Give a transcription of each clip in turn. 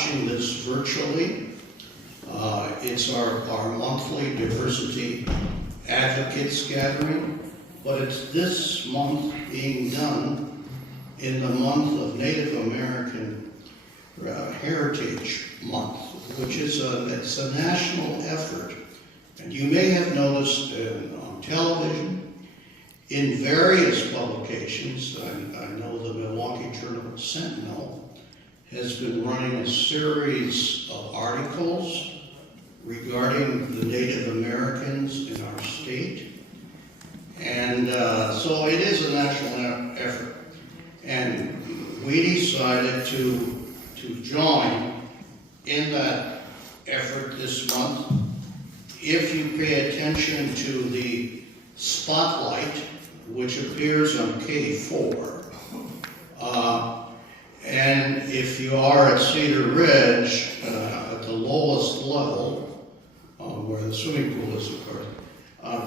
watching this virtually. It's our monthly diversity advocates gathering, but it's this month being done in the month of Native American Heritage Month, which is it's a national effort. And you may have noticed on television, in various publications, I know the Milwaukee Journal Sentinel has been running a series of articles regarding the Native Americans in our state. And so it is a national effort. And we decided to join in that effort this month. If you pay attention to the spotlight, which appears on K4, and if you are at Cedar Ridge, at the lowest level, where the swimming pool is, of course,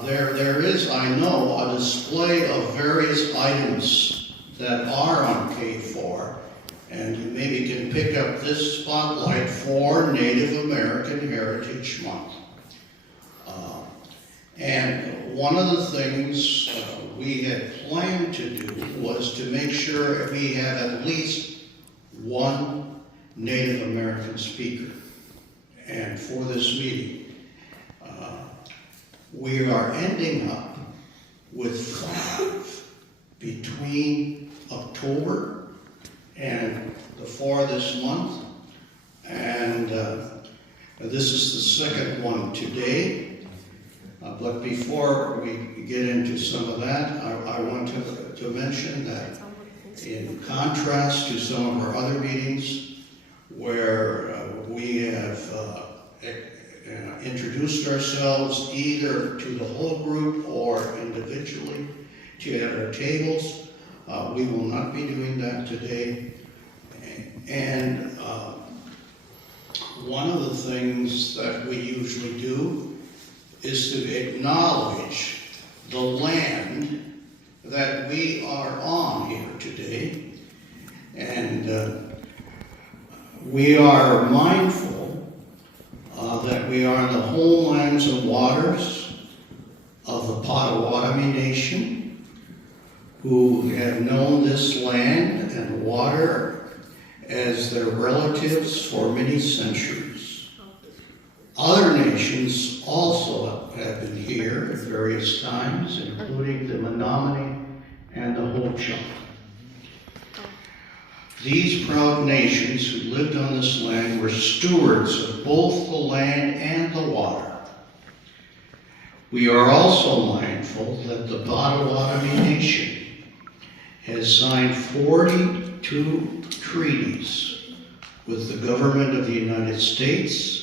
there is, I know, a display of various items that are on K4, and you maybe can pick up this spotlight for Native American Heritage Month. And one of the things we had planned to do was to make sure we had at least one Native American speaker. And for this meeting, we are ending up with 5 between October and the 4 this month. And this is the second one today. But before we get into some of that, I want to mention that in contrast to some of our other meetings where we have introduced ourselves either to the whole group or individually to our tables, we will not be doing that today. And one of the things that we usually do is to acknowledge the land that we are on here today. And we are mindful that we are in the homelands and waters of the Potawatomi Nation, who have known this land and water as their relatives for many centuries. Other nations also have been here at various times, including the Menominee and the Ho-Chunk. These proud nations who lived on this land were stewards of both the land and the water. We are also mindful that the Potawatomi Nation has signed 42 treaties with the government of the United States,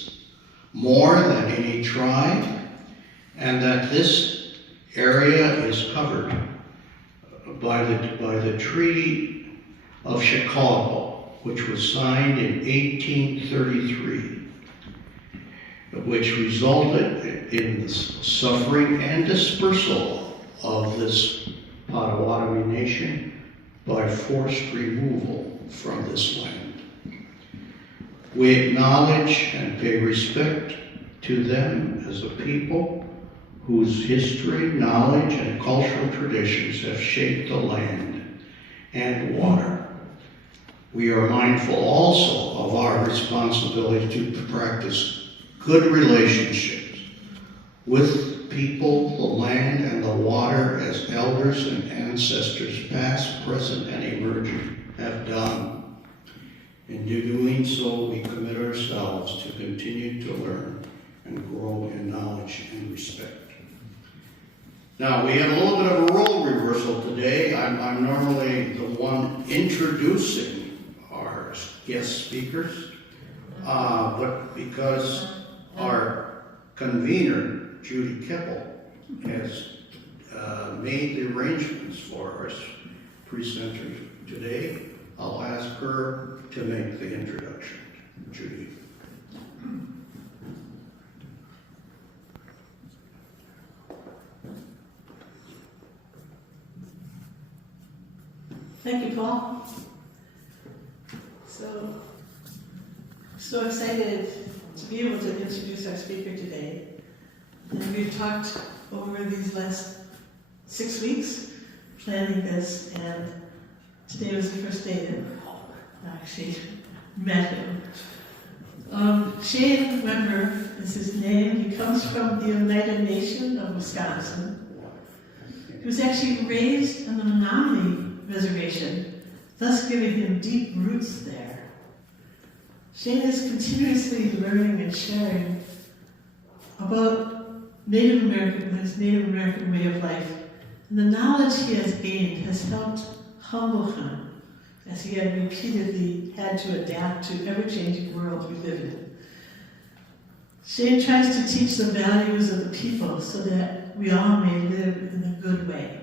more than any tribe, and that this area is covered by the Treaty of Chicago, which was signed in 1833, which resulted in the suffering and dispersal of this Potawatomi Nation by forced removal from this land. We acknowledge and pay respect to them as a people whose history, knowledge, and cultural traditions have shaped the land and water. We are mindful also of our responsibility to practice good relationships with people, the land, and the water as elders and ancestors, past, present, and emerging, have done. In doing so, we commit ourselves to continue to learn and grow in knowledge and respect. Now, we have a little bit of a role reversal today. I'm normally the one introducing our guest speakers, but because our convener, Judy Keppel, has made the arrangements for our presenters today, I'll ask her to make the introduction. Judy. Thank you, Paul. So, So excited to be able to introduce our speaker today. And we've talked over these last 6 weeks planning this, and today was the first day that I actually met him. Shane Webster is his name. He comes from the United Nation of Wisconsin. He was actually raised on the Menominee Reservation, thus giving him deep roots there. Shane is continuously learning and sharing about Native American, his Native American way of life. And the knowledge he has gained has helped humble him as he had repeatedly had to adapt to ever-changing world we live in. Shane tries to teach the values of the people so that we all may live in a good way.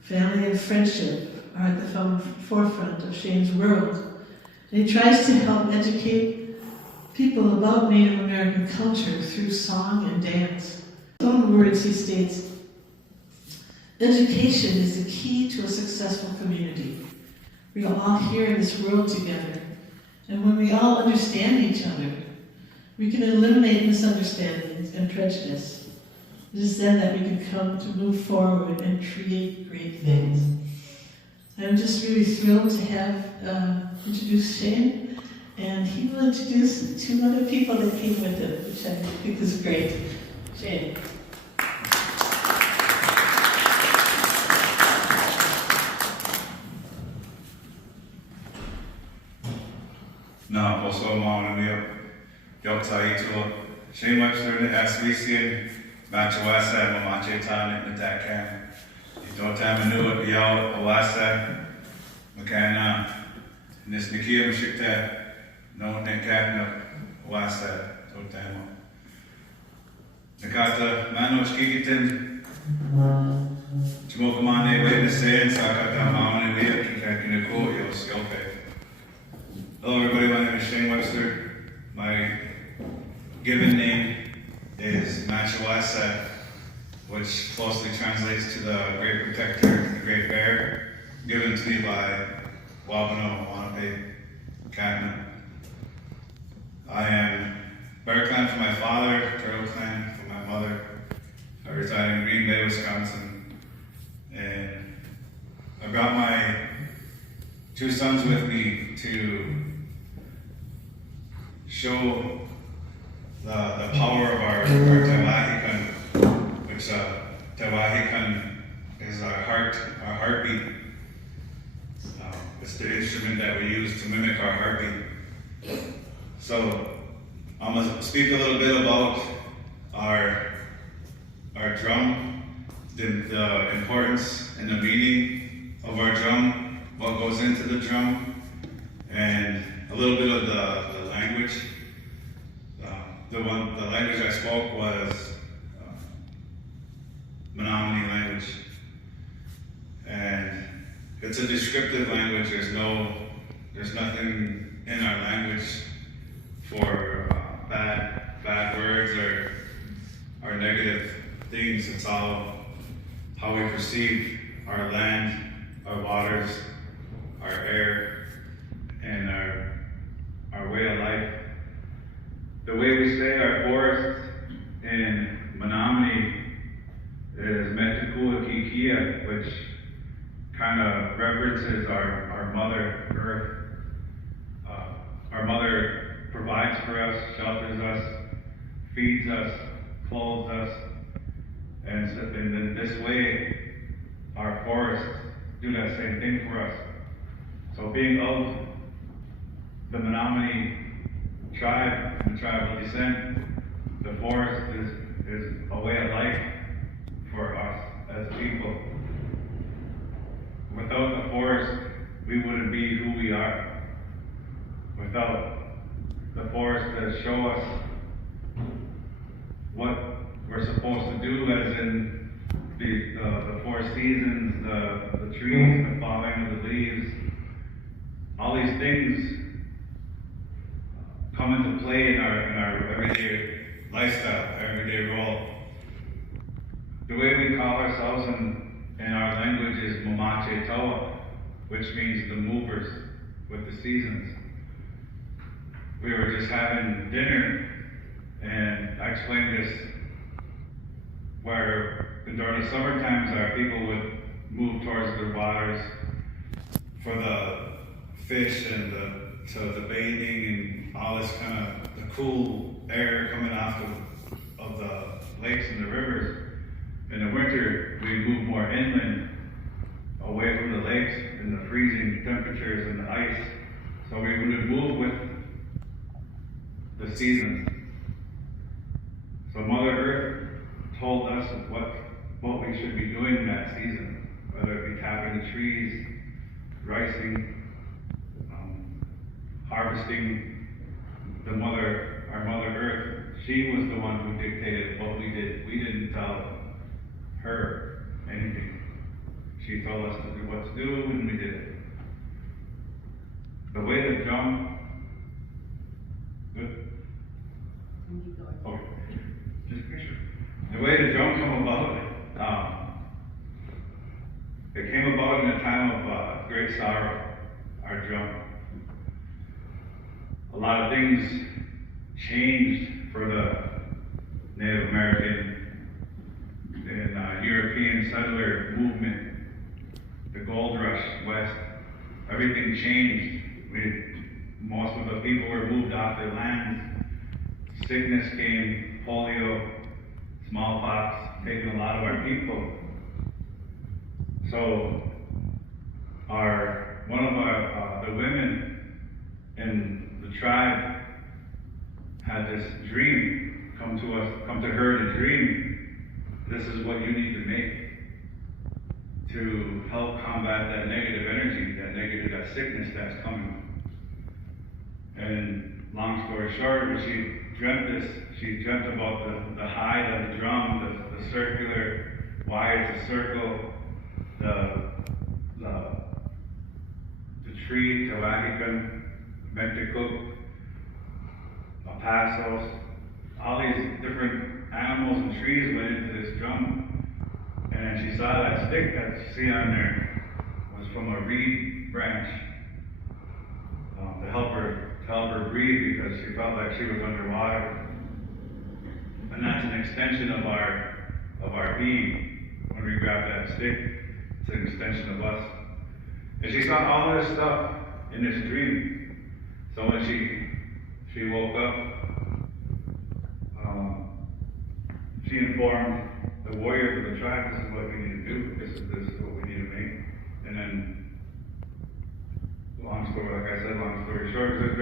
Family and friendship are at the forefront of Shane's world. And he tries to help educate people about Native American culture through song and dance. In his own words, he states, "Education is the key to a successful community. We are all here in this world together, and when we all understand each other, we can eliminate misunderstandings and prejudice. It is then that we can come to move forward and create great things." I'm just really thrilled to have introduce Shane, and he will introduce 2 other people that came with him, which I think is great. Shane. No, also mom and Yokta Shane Webster and Aswisian, Machawasa, Mamachetan, and Natakan. Dotamanu, Yao, Awasa, Makana, Nisnikia, Mashikta, no Nekatna, Wasa, Totamo. Nakata, Manos Kikitin, Chimokamane, Witnessin, Sakata, Mamma, Kikakinako, Yosiope. Hello, everybody. My name is Shane Webster. My given name is Machawasa, which closely translates to the Great Protector, the Great Bear, given to me by Wabano, Wanape, Catman. I am Bear Clan for my father, Turtle Clan for my mother. I reside in Green Bay, Wisconsin, and I brought my 2 sons with me to show the power of our Tewahikan, which Tewahikan is our heartbeat. It's the instrument that we use to mimic our heartbeat. So I'm going to speak a little bit about our drum, the importance and the meaning of our drum, what goes into the drum, and a little bit of the language. The language I spoke was Menominee language, and it's a descriptive language. There's nothing in our language for bad words or negative things. It's all how we perceive our land, our waters, our air, and our way of life. The way we say our forest in Menominee is Metukuakikia, which kind of references our Mother Earth. Our Mother provides for us, shelters us, feeds us, clothes us, and in this way, our forests do that same thing for us. So being of the Menominee tribe, the tribal descent, the forest is a way of life for us as people. Without the forest, we wouldn't be who we are. Without the forest to show us what we're supposed to do, as in the 4 seasons, the trees, the falling of the leaves, all these things come into play in our everyday lifestyle, everyday role. The way we call ourselves in our language is Mamache Toa, which means the movers with the seasons. we were just having dinner, and I explained this, where during the summer times our people would move towards the waters for the fish and the bathing and all this kind of the cool air coming off of the lakes and the rivers. In the winter, we move more inland, away from the lakes and the freezing temperatures and the ice. So we would move with the seasons. So Mother Earth told us what we should be doing in that season, whether it be tapping the trees, ricing, harvesting our Mother Earth. She was the one who dictated what we did. We didn't tell her anything. She told us to do what to do, and we did it. The way the drum, good? Okay. Just picture. The way the drum came about, it came about in a time of great sorrow, our drum. A lot of things changed for the Native American and European settler movement, the gold rush west. Everything changed. Most of the people were moved off their lands. Sickness came, polio, smallpox, taking a lot of our people. So one of the women in the tribe had this dream come to her in a dream. This is what you need to make to help combat that negative energy, that sickness that's coming. And long story short, when she dreamt about the hide of the drum, the circular, why it's a circle, the tree, Tawahikan, Mexico, Pasos, all these different animals and trees went into this drum. And she saw that stick that you see on there was from a reed branch to help her breathe, because she felt like she was underwater. And that's an extension of our being. When we grab that stick, it's an extension of us. And she saw all this stuff in this dream. So when she woke up, she informed the warriors of the tribe, this is what we need to do, this is what we need to make. And then, long story short, it's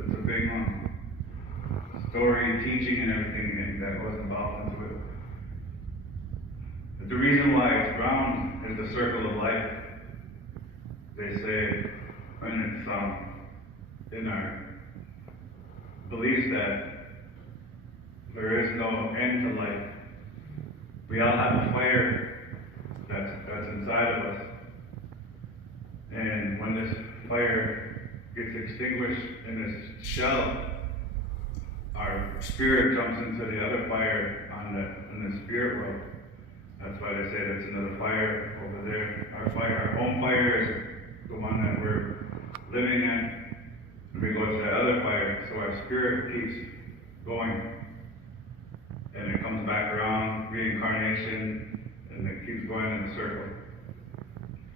a big story, teaching and everything that was involved into it. But the reason why it's brown is the circle of life. They say, and it's in our beliefs that there is no end to life. We all have a fire that's inside of us. And when this fire gets extinguished in this shell, our spirit jumps into the other fire in the spirit world. That's why they say there's another fire over there. Our home fire is the one that we're living in. And we go to that other fire, so our spirit keeps going. And it comes back around, reincarnation, and it keeps going in a circle.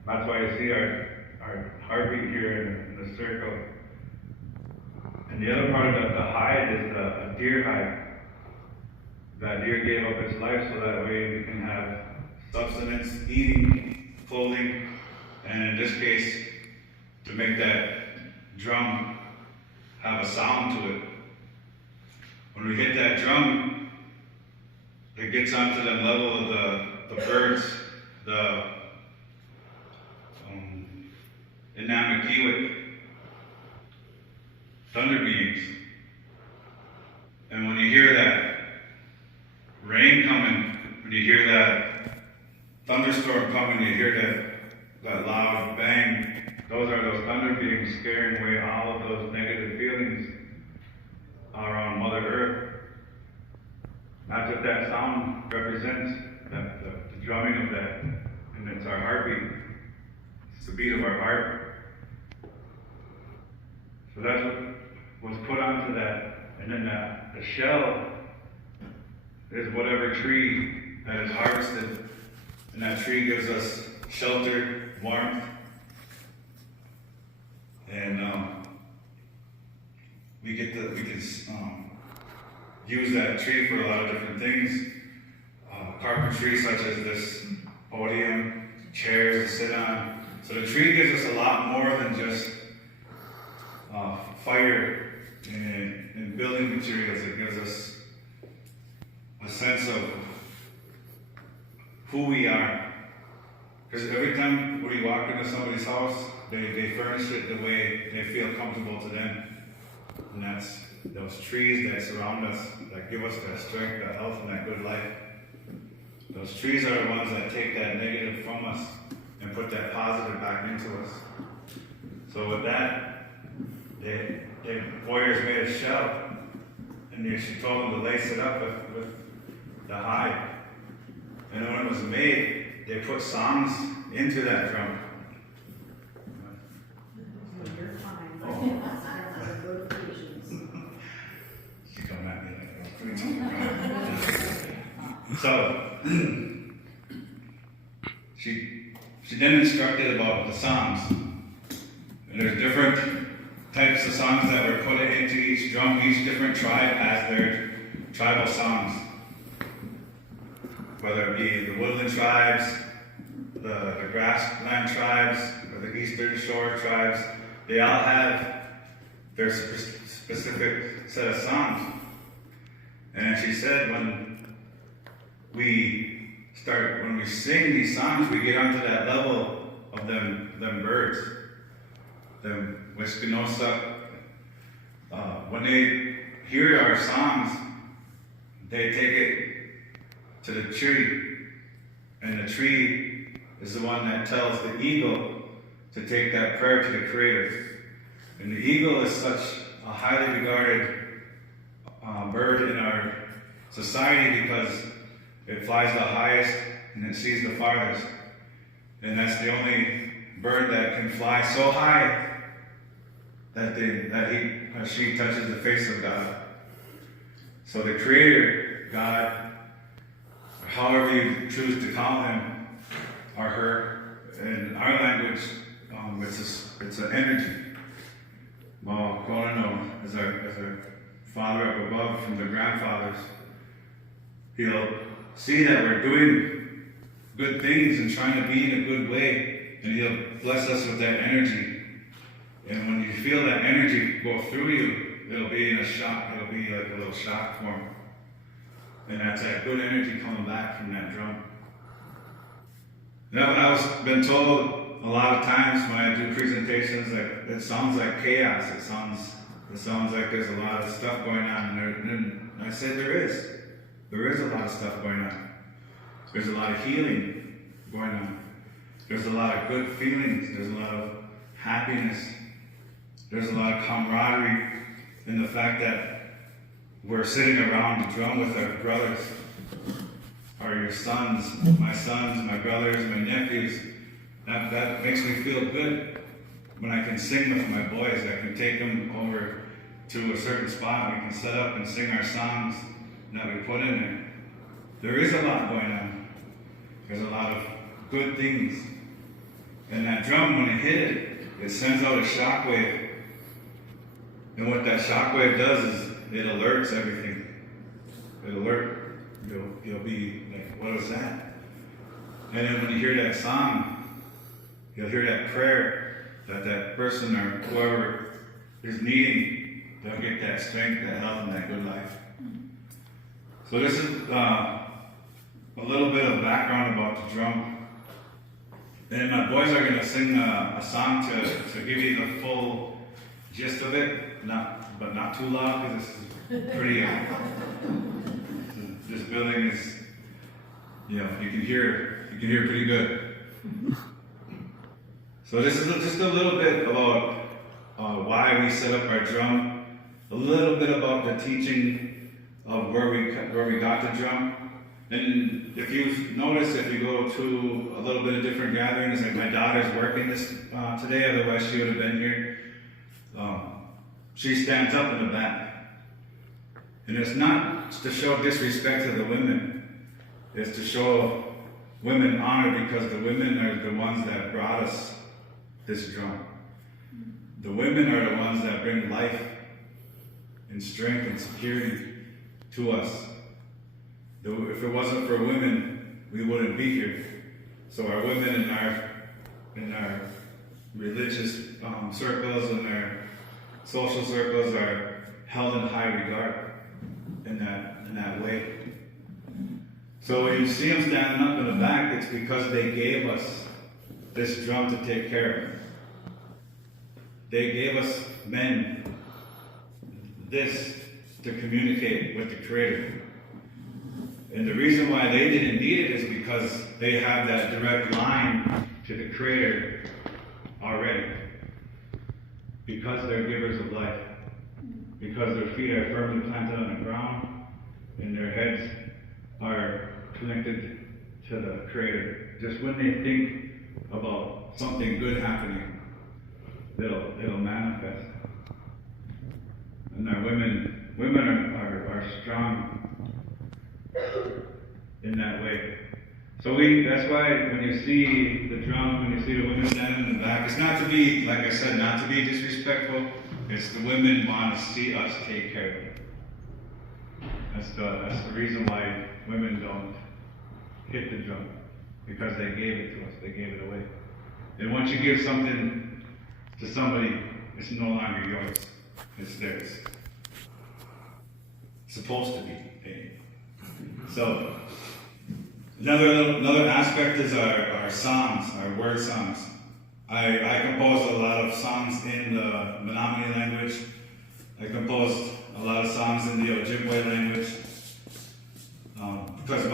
That's why you see our heartbeat here in the circle. And the other part of the hide is a deer hide. That deer gave up its life so that way we can have sustenance, eating, clothing, and in this case, to make that drum have a sound to it. When we hit that drum, it gets onto the level of the birds, the Inamakiwik, thunder beings. And when you hear that rain coming, when you hear that thunderstorm coming, you hear that loud bang, those are those thunder beings scaring away all of those negative feelings around Mother Earth. That's what that sound represents, the drumming of that. And it's our heartbeat. It's the beat of our heart. So that's was put onto that, and then the shell is whatever tree that is harvested, and that tree gives us shelter, warmth, and we can use that tree for a lot of different things. Carpentry, such as this podium, chairs to sit on. So the tree gives us a lot more than just fire and building materials. It gives us a sense of who we are. Because every time we walk into somebody's house, they furnish it the way they feel comfortable to them. And that's those trees that surround us, that give us that strength, that health, and that good life. Those trees are the ones that take that negative from us and put that positive back into us. So with that, the warriors made a shell, and she told them to lace it up with the hide. And when it was made, they put songs into that drum. You're fine. She's coming at me like, so she then instructed about the songs. And there's different types of songs that were put into each drum. Each different tribe has their tribal songs. Whether it be the woodland tribes, the grassland tribes, or the eastern shore tribes, they all have their specific set of songs. And she said when we sing these songs, we get onto that level of them birds, them Wiskinosa. When they hear our songs, they take it to the tree, and the tree is the one that tells the eagle to take that prayer to the Creator. And the eagle is such a highly regarded bird in our society because it flies the highest and it sees the farthest. And that's the only bird that can fly so high that she touches the face of God. So the Creator, God, or however you choose to call him or her, in our language, it's an energy. Well, Kono, as our father up above from the grandfathers, he'll see that we're doing good things and trying to be in a good way, and he'll bless us with that energy. And when you feel that energy go through you, it'll be in a shock. It'll be like a little shock form. And that's that good energy coming back from that drum. Now, I've been told a lot of times when I do presentations that it sounds like chaos. It sounds like there's a lot of stuff going on. And I said there is. There is a lot of stuff going on. There's a lot of healing going on. There's a lot of good feelings. There's a lot of happiness. There's a lot of camaraderie in the fact that we're sitting around the drum with our brothers, or your sons, my brothers, my nephews. That makes me feel good when I can sing with my boys. I can take them over to a certain spot. We can set up and sing our songs that we put in there. There is a lot going on. There's a lot of good things. And that drum, when it hit it, it sends out a shock wave. And what that shock wave does is it alerts everything. It alert. You'll be like, what was that? And then when you hear that song, you'll hear that prayer that person or whoever is needing, they'll get that strength, that health, and that good life. So this is a little bit of background about the drum. And my boys are going to sing a song to give you the full gist of it, but not too loud because this is pretty. This building is, you can hear pretty good. So this is just a little bit about why we set up our drum, a little bit about the teaching of where we got the drum. And if you've noticed, if you go to a little bit of different gatherings, like my daughter's working this today, otherwise she would have been here. she stands up in the back. And it's not to show disrespect to the women. It's to show women honor, because the women are the ones that brought us this drum. The women are the ones that bring life and strength and security to us. If it wasn't for women, we wouldn't be here. So our women in our religious circles and our social circles are held in high regard in that way. So when you see them standing up in the back, it's because they gave us this drum to take care of. They gave us men this to communicate with the Creator. And the reason why they didn't need it is because they have that direct line to the Creator already. Because they're givers of life. Because their feet are firmly planted on the ground and their heads are connected to the Creator. Just when they think about something good happening, it'll manifest. And our women are strong in that way. So that's why when you see the drum, when you see the women standing in the back, it's not to be, like I said, not to be disrespectful. It's the women want to see us take care of it. That's the reason why women don't hit the drum, because they gave it to us. They gave it away. And once you give something to somebody, it's no longer yours. It's theirs. It's supposed to be. So another aspect is our songs, our word songs. I composed a lot of songs in the Menominee language. I composed a lot of songs in the Ojibwe language because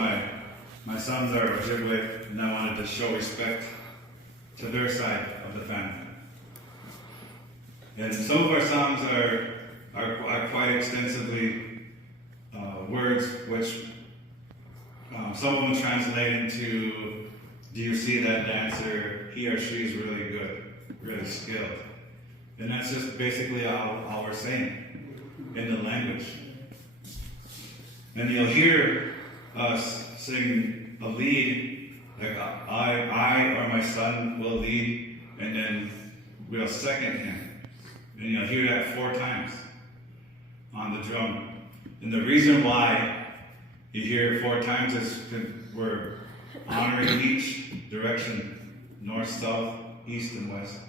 my sons are Ojibwe, and I wanted to show respect to their side of the family. And some of our songs are quite extensively words which some of them translate into, do you see that dancer? He or she is really good, really skilled. And that's just basically all we're saying in the language. And you'll hear us sing a lead, like I or my son will lead, and then we'll second him. And you'll hear that 4 times on the drum. And the reason why you hear it 4 times is because we're honoring each direction, north, south, east, and west.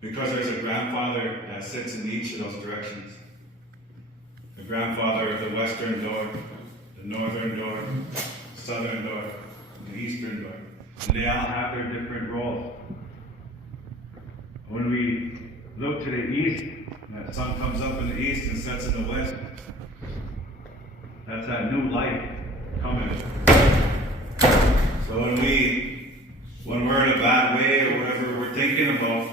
Because there's a grandfather that sits in each of those directions. The grandfather of the western door, the northern door, the southern door, and the eastern door. And they all have their different roles. When we look to the east, that sun comes up in the east and sets in the west. That's that new light coming. So when we're in a bad way or whatever we're thinking about,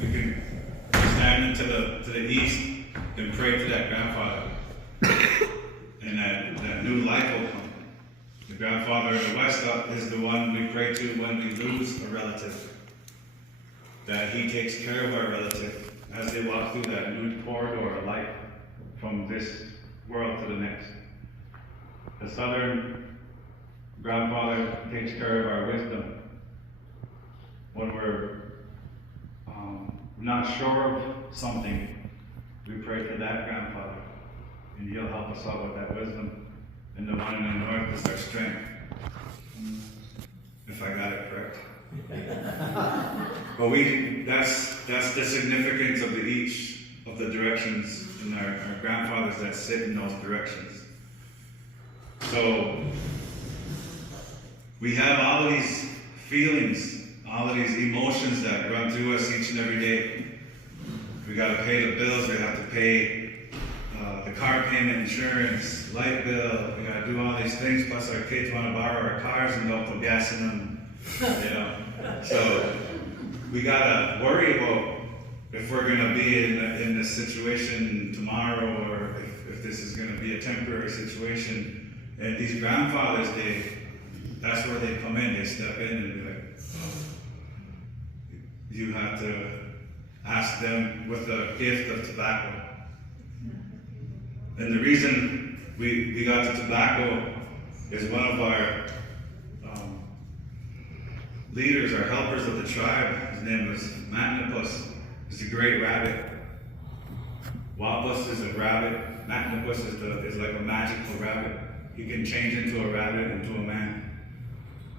we can stand to the east and pray to that grandfather. And that new light will come. The grandfather in the west is the one we pray to when we lose a relative. That he takes care of our relative as they walk through that new corridor of life from this world to the next. The southern grandfather takes care of our wisdom. When we're not sure of something, we pray to that grandfather, and he'll help us out with that wisdom. And the one in the north is our strength. If I got it correct. But that's the significance of each of the directions and our grandfathers that sit in those directions. So we have all of these feelings, all of these emotions that run through us each and every day. We got to pay the bills, we have to pay the car payment, insurance, light bill, we got to do all these things, plus our kids want to borrow our cars and don't put gas in them, So we got to worry about if we're going to be in this situation tomorrow, or if this is going to be a temporary situation. And these grandfathers, that's where they come in. They step in and be like, oh, you have to asked them with a gift of tobacco. And the reason we got the tobacco is one of our leaders, our helpers of the tribe, his name was Matnapus. He's a great rabbit. Wapus is a rabbit. Matnapus is like a magical rabbit. He can change into a rabbit, into a man.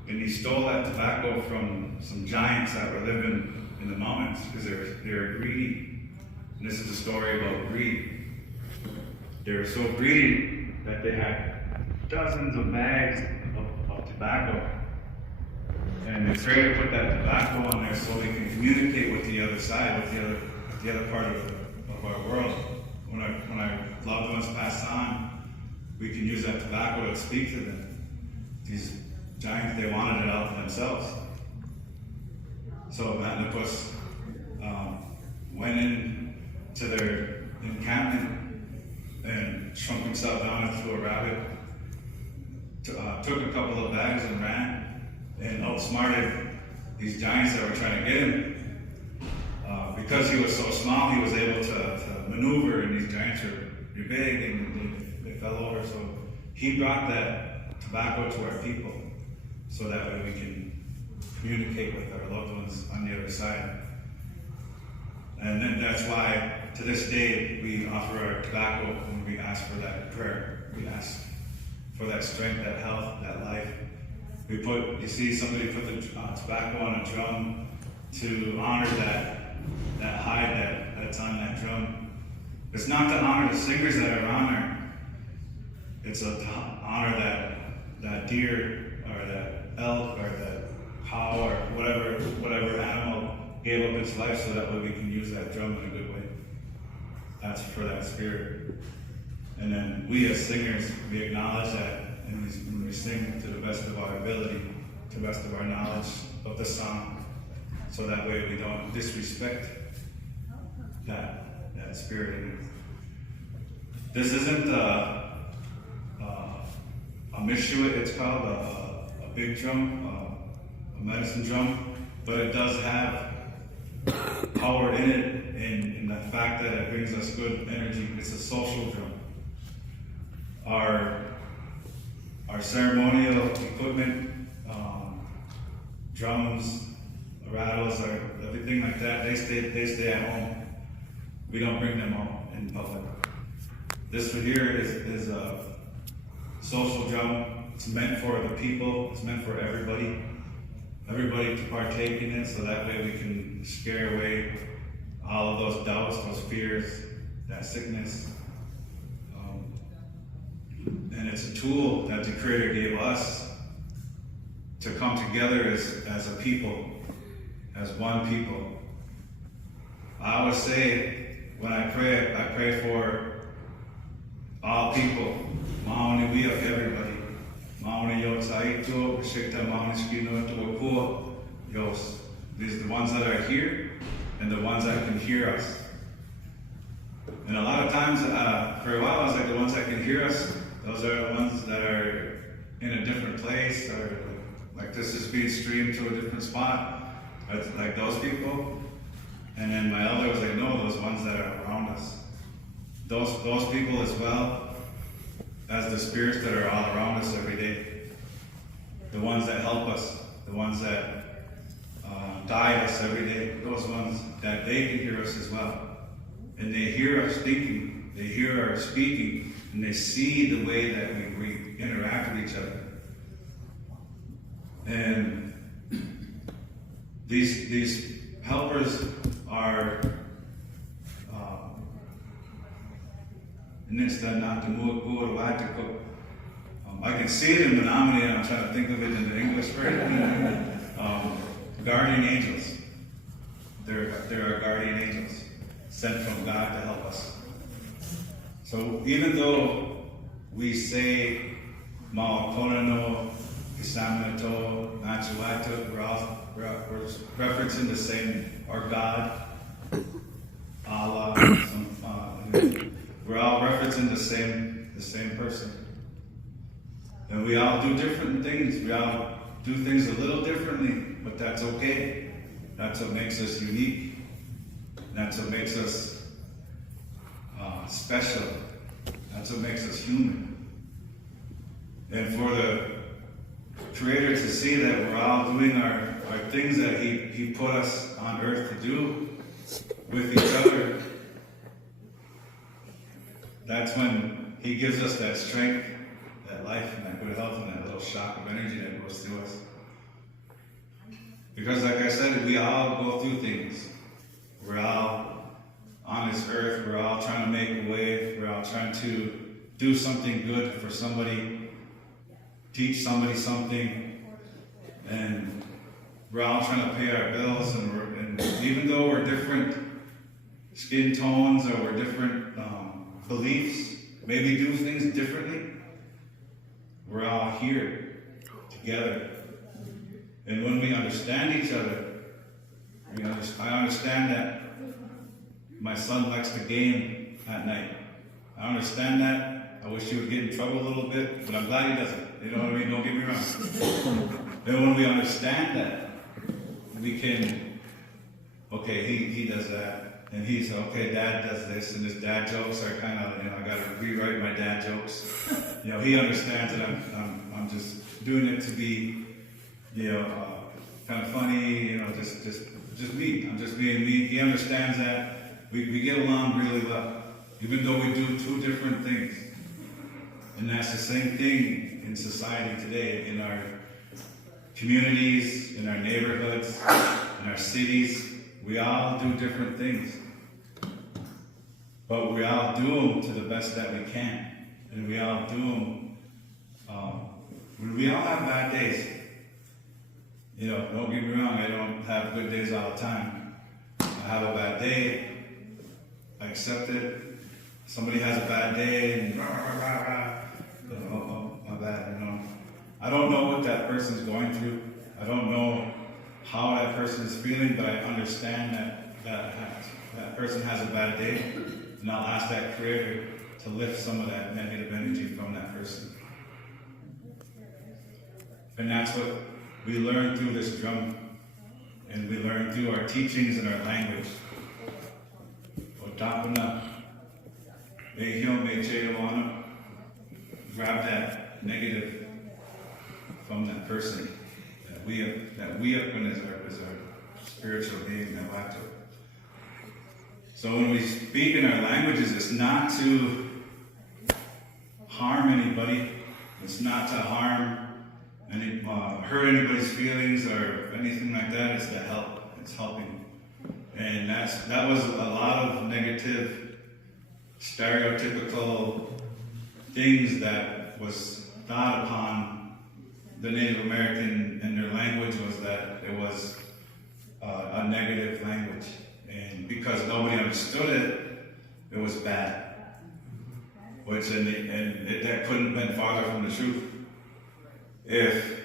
And he stole that tobacco from some giants that were living in the mountains because they were greedy. And this is a story about greed. They were so greedy that they had dozens of bags of tobacco. And they tried to put that tobacco on there so they can communicate with the other side, with the other part of our world. When our loved ones pass on, we can use that tobacco to speak to them. These giants, they wanted it out for themselves. So Matnapus went into their encampment and shrunk himself down into a rabbit, took a couple of bags and ran, and outsmarted these giants that were trying to get him. Because he was so small, he was able to maneuver, and these giants were big and they fell over. So he brought that tobacco to our people so that way we can communicate with our loved ones on the other side. And then that's why to this day we offer our tobacco when we ask for that prayer. We ask for that strength, that health, that life. You see somebody put the tobacco on a drum to honor that hide that's on that drum. It's not to honor the singers that are on there. It's to honor that deer or that elk or that cow or whatever animal gave up its life so that way we can use that drum in a good way. That's for that spirit. And then we as singers, we acknowledge that and when we sing to the best of our ability, to the best of our knowledge of the song, so that way we don't disrespect that spirit. This isn't a mishuit, it's called a big drum, a medicine drum, but it does have power in it, in the fact that it brings us good energy. It's a social drum. Our ceremonial equipment, drums, rattles, or everything like that, they stay at home. We don't bring them home in public. This one here is a social drum. It's meant for the people. It's meant for everybody to partake in it, so that way we can scare away all of those doubts, those fears, that sickness. And it's a tool that the Creator gave us to come together as a people, as one people. I always say, when I pray for all people, mauni we of everybody. Mauni yo tsaito, shikta mauni skino to wakua yos. These are the ones that are here and the ones that can hear us. And a lot of times, for a while, I was like, the ones that can hear us, those are the ones that are in a different place, or like this is being streamed to a different spot. It's like those people. And then my elder was like, no, those ones that are around us. Those people as well as the spirits that are all around us every day. The ones that help us, the ones that guide us every day, those ones that they can hear us as well. And they hear us thinking, they hear our speaking, and they see the way that we interact with each other. And these helpers are I can see it in Menominee, and I'm trying to think of it in the English version. Guardian angels. They're our guardian angels, sent from God to help us. So even though we say Ma'akonano, Kisamato, Nachuato, we're referencing the same, our God, Allah, we're all referencing the same person. And we all do different things. We all do things a little differently, but that's okay. That's what makes us unique. That's what makes us special. That's what makes us human. And for the Creator to see that we're all doing our things that He put us on earth to do with each other, that's when He gives us that strength, that life, and that good health, and that little shock of energy that goes through us. Because like I said, we all go through things. We're all on this earth, we're all trying to make a way, we're all trying to do something good for somebody, teach somebody something, and we're all trying to pay our bills, and even though we're different skin tones or we're different beliefs, maybe do things differently, we're all here together. And when we understand each other, I understand that my son likes to game at night. I understand that. I wish he would get in trouble a little bit, but I'm glad he doesn't. You know what I mean? Don't get me wrong. And when we understand that, we can, okay, he does that. And he's, okay, Dad does this, and his dad jokes are kind of, I got to rewrite my dad jokes. He understands that I'm just doing it to be, kind of funny, just me. I'm just being me. He understands that. We get along really well, even though we do two different things. And that's the same thing in society today, in our communities, in our neighborhoods, in our cities. We all do different things. But we all do them to the best that we can. And we all do them, we all have bad days. Don't get me wrong, I don't have good days all the time. I have a bad day, I accept it. Somebody has a bad day, and oh, my bad, I don't know what that person's going through. I don't know how that person is feeling, but I understand that person has a bad day, and I'll ask that Creator to lift some of that negative energy from that person. And that's what we learn through this drum, and we learn through our teachings and our language. Otapana, grab that negative from that person that we have been as our spiritual being that left it. So when we speak in our languages, it's not to harm anybody. It's not to hurt anybody's feelings or anything like that. It's to help. It's helping. And that was a lot of negative, stereotypical things that was thought upon the Native American and their language, was that it was a negative language. And because nobody understood it, it was bad. That couldn't have been farther from the truth. If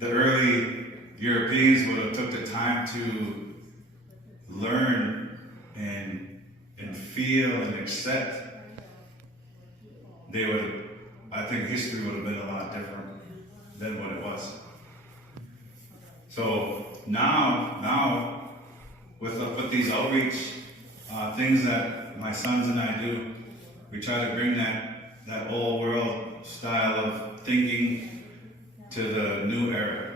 the early Europeans would have took the time to learn and feel and accept, I think history would have been a lot different than what it was. So now with these outreach things that my sons and I do, we try to bring that old world style of thinking to the new era.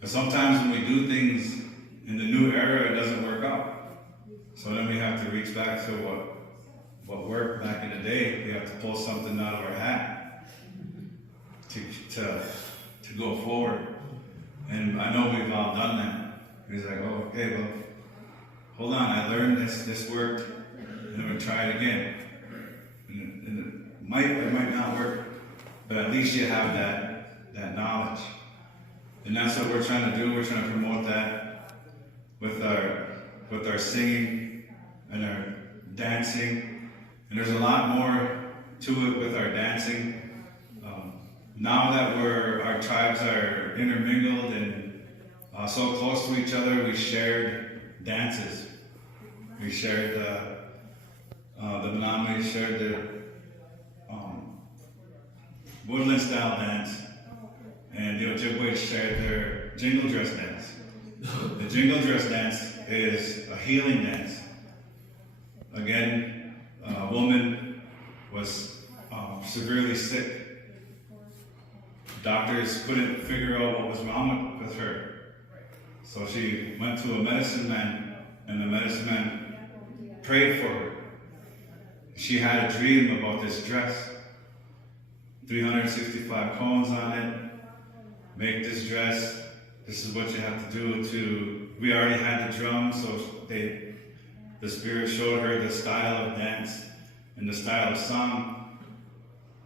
But sometimes when we do things in the new era, it doesn't work out. So then we have to reach back to what worked back in the day. We have to pull something out of our hat to go forward. And I know we've all done that. He's like, oh, okay, well, hold on, I learned this worked, and I'm gonna try it again. And it might not work, but at least you have that knowledge. And that's what we're trying to do. We're trying to promote that with our singing and our dancing. And there's a lot more to it with our dancing. Now that our tribes are intermingled and so close to each other, we shared dances. We shared the Menominee shared the woodland style dance, and the Ojibwe shared their jingle dress dance. The jingle dress dance is a healing dance. Again, a woman was severely sick. Doctors couldn't figure out what was wrong with her. So she went to a medicine man, and the medicine man prayed for her. She had a dream about this dress, 365 cones on it. Make this dress. This is what you have to do we already had the drum, so the spirit showed her the style of dance and the style of song.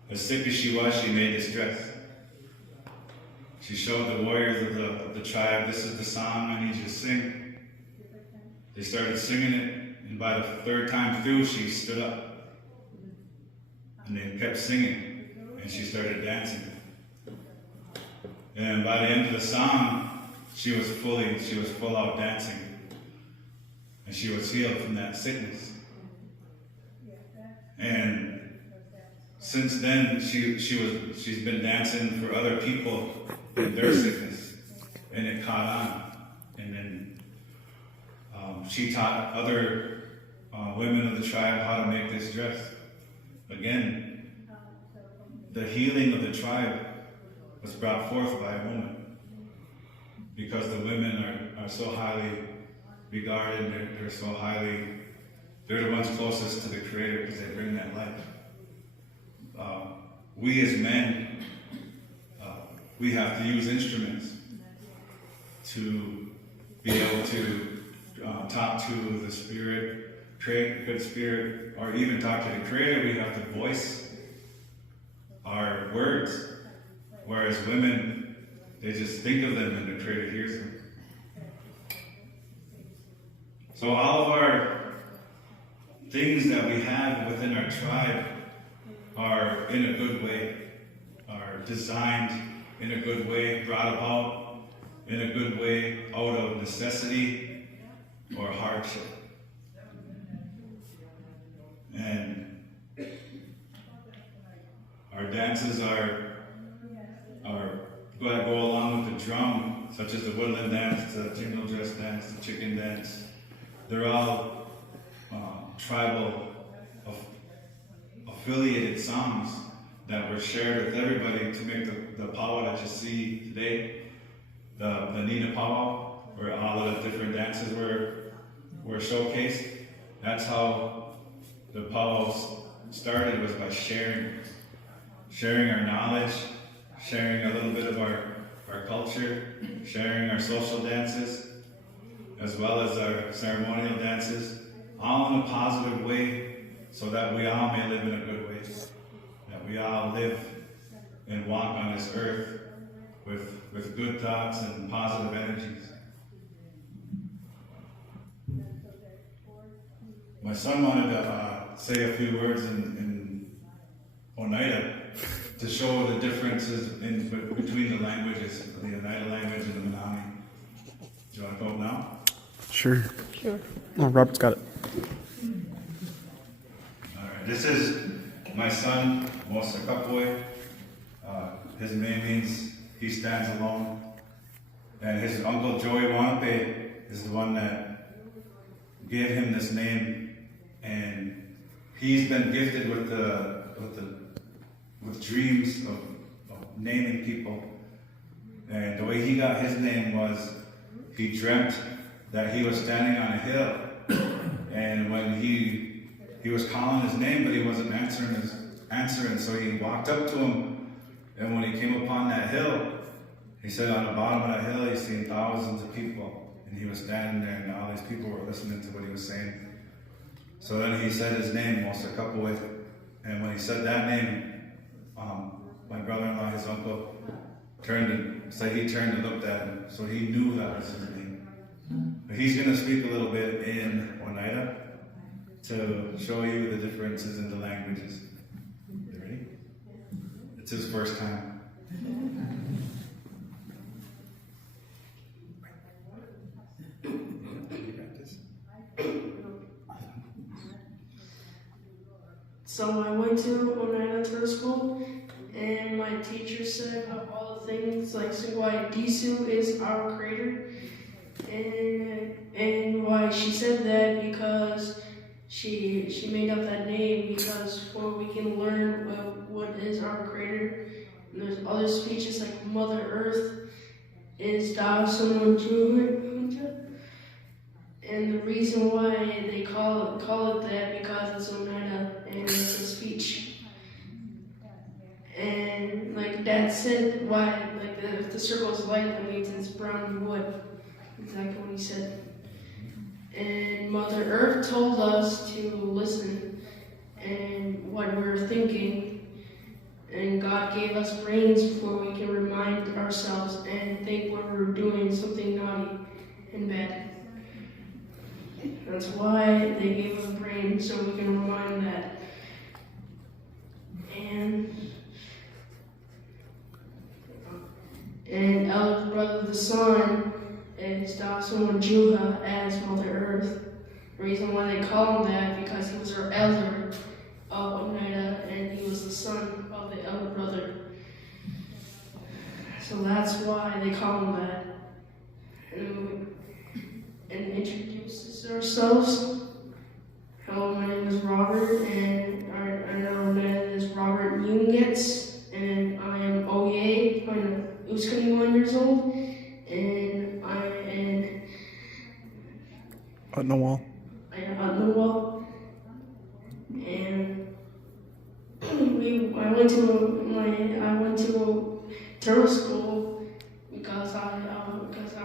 As sick as she was, she made this dress. She showed the warriors of the tribe, this is the song I need you to sing. They started singing it, and by the third time through, she stood up. And they kept singing, and she started dancing. And by the end of the song, she was full out dancing. And she was healed from that sickness. And since then, she's been dancing for other people in their sickness, and it caught on. And then she taught other women of the tribe how to make this dress. Again, the healing of the tribe was brought forth by a woman, because the women are so highly regarded. They're the ones closest to the Creator because they bring that life. We as men, we have to use instruments to be able to talk to the Spirit, create a good spirit, or even talk to the Creator. We have to voice our words, whereas women, they just think of them and the Creator hears them. So all of our things that we have within our tribe are in a good way, are designed in a good way, brought about in a good way out of necessity or hardship. And our dances are go along with the drum, such as the woodland dance, the jingle dress dance, the chicken dance. They're all tribal affiliated songs that were shared with everybody to make the powwow that you see today, the Nina powwow, where all of the different dances were showcased. That's how the powwows started, was by sharing our knowledge, sharing a little bit of our culture, sharing our social dances, as well as our ceremonial dances, all in a positive way, so that we all may live in a good way, that we all live and walk on this earth with good thoughts and positive energies. My son wanted to say a few words in Oneida to show the differences between the languages, the Oneida language and the Menominee. Do you want to go now? Sure. Oh, Robert's got it. All right. This is my son, Mosa Kapwe. His name means he stands alone. And his uncle Joey Wanape is the one that gave him this name. And he's been gifted with dreams of naming people. And the way he got his name was, he dreamt that he was standing on a hill, and when he was calling his name, but he wasn't answering, so he walked up to him, and when he came upon that hill, he said on the bottom of that hill, he's seen thousands of people, and he was standing there, and all these people were listening to what he was saying. So then he said his name, Mosa Kapwe, and when he said that name, my brother-in-law, his uncle, turned and looked at him, so he knew that was his name. But he's going to speak a little bit in Oneida to show you the differences in the languages. You ready? It's his first time. So I went to Oneida Turtle School, and my teacher said all the things, like why Disu is our creator, and why why she said that, because she made up that name because for we can learn what is our creator. And there's other speeches like Mother Earth is Da Someone Jew. And the reason why they call it that because it's Oneida and it's a speech. And like Dad said, why like if the circle is light, that means it's brown wood. Exactly what he said. And Mother Earth told us to listen and what we're thinking. And God gave us brains before we can remind ourselves and think when we're doing something naughty and bad. That's why they gave us a brain, so we can remind that. And Elder's brother, the son, is Dasun Juha as Mother Earth. The reason why they call him that because he was our elder of Oneida, and he was the son of the elder brother. So that's why they call him that. And introduces ourselves. Hello, my name is Robert, and our name is Robert Jungetz, and I am Oye. I'm 21 years old, and I am On the wall. on the wall. And I went to Turtle School because I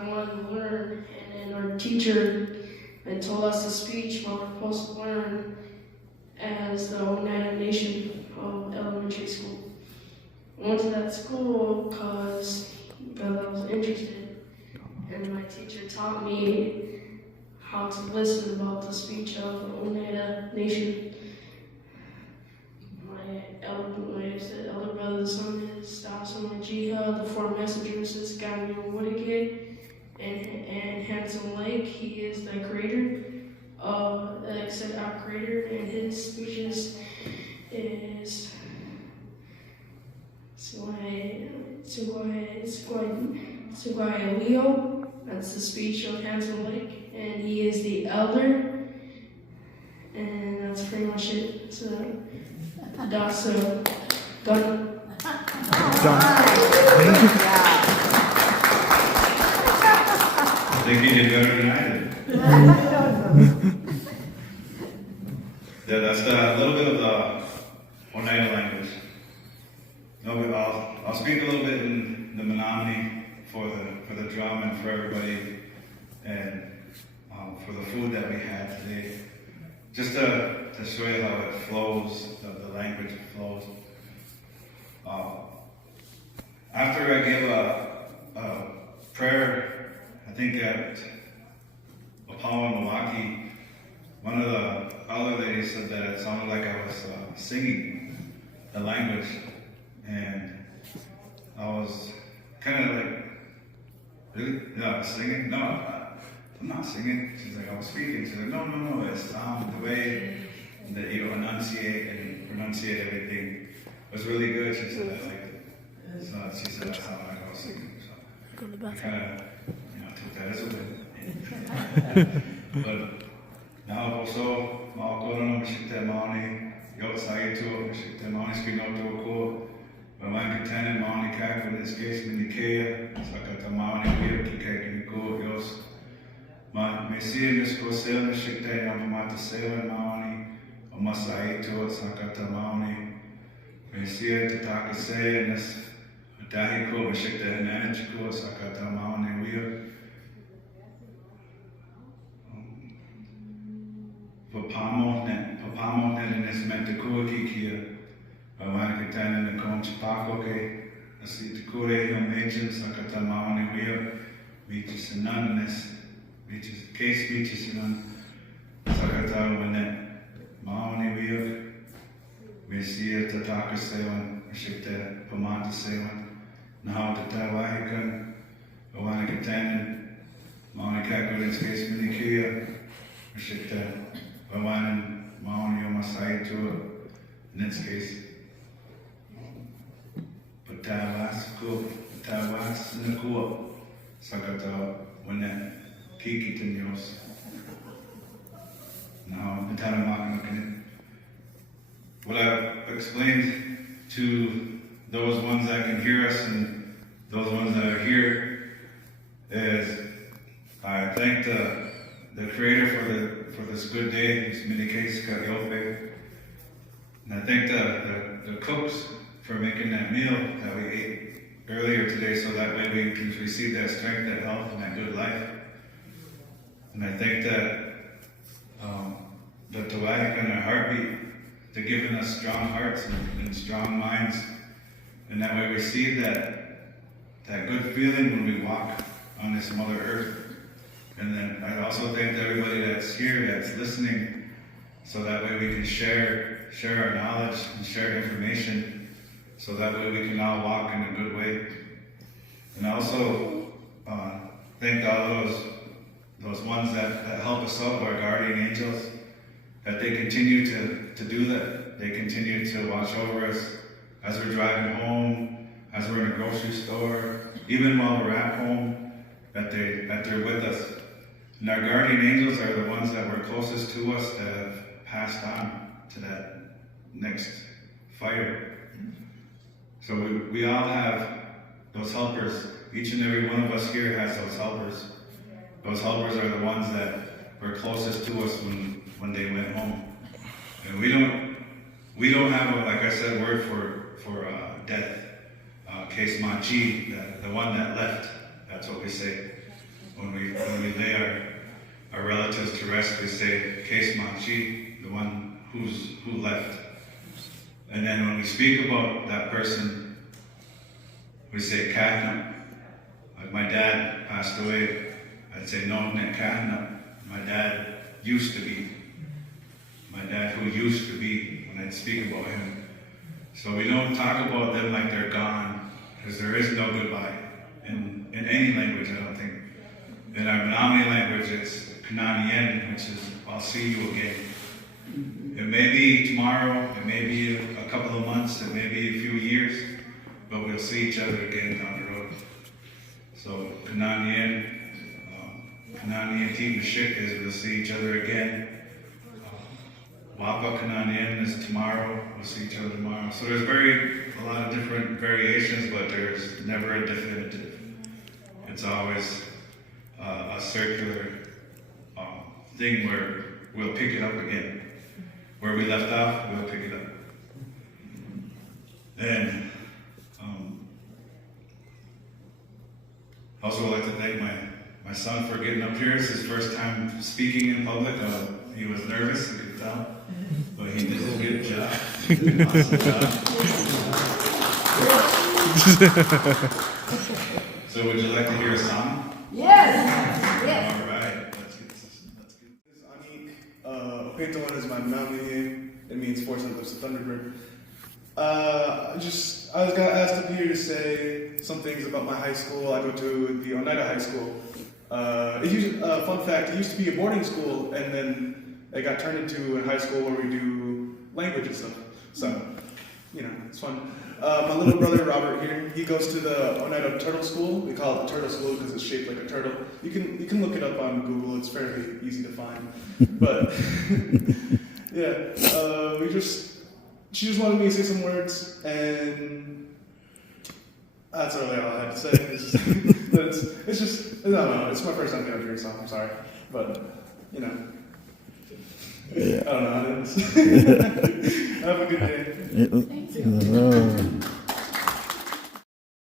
wanted to learn, and then our teacher had told us the speech what we're supposed to learn as the Oneida Nation of elementary school. I went to that school because I was interested, and my teacher taught me how to listen about the speech of the Oneida Nation. My elder brother, the son is Dawson Jiha, the four messengers is Gabriel Woodgate, and Handsome Lake. He is the creator of, like I said, our creator, and his speeches is Sugai Leo. That's the speech of Handsome Lake, and he is the elder, and that's pretty much it. So that's done. I think you did better than I did. Yeah, that's a little bit of the Oneida language. I'll speak a little bit in the Menominee for the drum and for everybody, and for the food that we had today. Just to show you how it flows, the language flows. After I gave a prayer, I think at Apollo in Milwaukee, one of the other ladies said that it sounded like I was singing the language, and I was kind of like, really? No, singing? No, I'm not singing. She's like, I was speaking. She's like, no, it's the way that you enunciate and pronunciate everything was really good. She said, I liked it. So she said, that's how I was singing. So I kind of, took that as a win. But now also, Maokoro no Mishite Maoni, Yotsai to Mishite Maoni Spinoto Ko, Mamakatan and Maoni Kak, in this case, Minikea, Sakata Maoni, Kika Kiniko, Yos. Ma Messia Misko Sel Mishite Yamamata Sel Maoni, Omasai to Sakata Maoni, Messia Tataka Say, and this Dahiko Mishite and Anachiko, Sakata Maoni, Wheel. Papamo net is meant to kuaki kia. Pamanakatan and the conch pakoke. A seat to kure him agents, Sakata Maoni Wheel. Beaches and nunness. Beaches, case beaches and Sakata Wanet. Maoni Wheel. Messia Tataka Sewan. Shikta Pamata Sewan. Now the Tawahikan. Pamanakatan. Maoni Kakurin's case Minikia. Shikta. Bawanan Maoni Masai to in this case. Patawas Nakuo Sakata Wanet Kiki Tanyos. What I've explained to those ones that can hear us and those ones that are here is I thank the Creator for this good day, this minikes karaoke. And I thank the cooks for making that meal that we ate earlier today so that way we can receive that strength, that health, and that good life. And I think that the Tawaiik and our heartbeat, they're giving us strong hearts and strong minds. And that way we receive that good feeling when we walk on this Mother Earth. And then I also thank everybody that's here, that's listening, so that way we can share our knowledge and share information, so that way we can all walk in a good way. And I also thank all those ones that help us out, our guardian angels, that they continue to do that. They continue to watch over us as we're driving home, as we're in a grocery store, even while we're at home, that they're with us. And our guardian angels are the ones that were closest to us that have passed on to that next fire. So we all have those helpers. Each and every one of us here has those helpers. Those helpers are the ones that were closest to us when they went home. And we don't have a, like I said, word for death. Case Machi, the one that left. That's what we say. When we lay our relatives to rest, we say Case Machi, the one who left. And then when we speak about that person, we say Kahna. Like my dad passed away, I'd say no Kahna. My dad used to be. My dad who used to be, when I'd speak about him. So we don't talk about them like they're gone, because there is no goodbye in any language, I don't think. In our Menominee language, it's Kananien, which is I'll see you again. It may be tomorrow, it may be a couple of months, it may be a few years, but we'll see each other again down the road. So Kananien Team Mashik is we'll see each other again. Wapa Kananien is tomorrow, we'll see each other tomorrow. So there's a lot of different variations, but there's never a definitive. It's always a circular thing where we'll pick it up again. Where we left off, we'll pick it up. And also I'd like to thank my son for getting up here. It's his first time speaking in public. He was nervous, you could tell, but he did a good job. He did an awesome job. So would you like to hear a song? Yes. Yes. All right, let's get this. Peyton is my mountain name. It means force that lifts the Thunderbird. I was asked up here to say some things about my high school. I go to the Oneida High School. Fun fact, it used to be a boarding school, and then it got turned into a high school where we do language and stuff. So, it's fun. My little brother Robert here, he goes to the Oneida Turtle School. We call it the Turtle School because it's shaped like a turtle. You can look it up on Google. It's fairly easy to find. But yeah, she just wanted me to say some words, and that's really all I had to say. It's just I don't know. It's my first time being up here, so I'm sorry, but I don't know how it is. Have a good day. Thank you.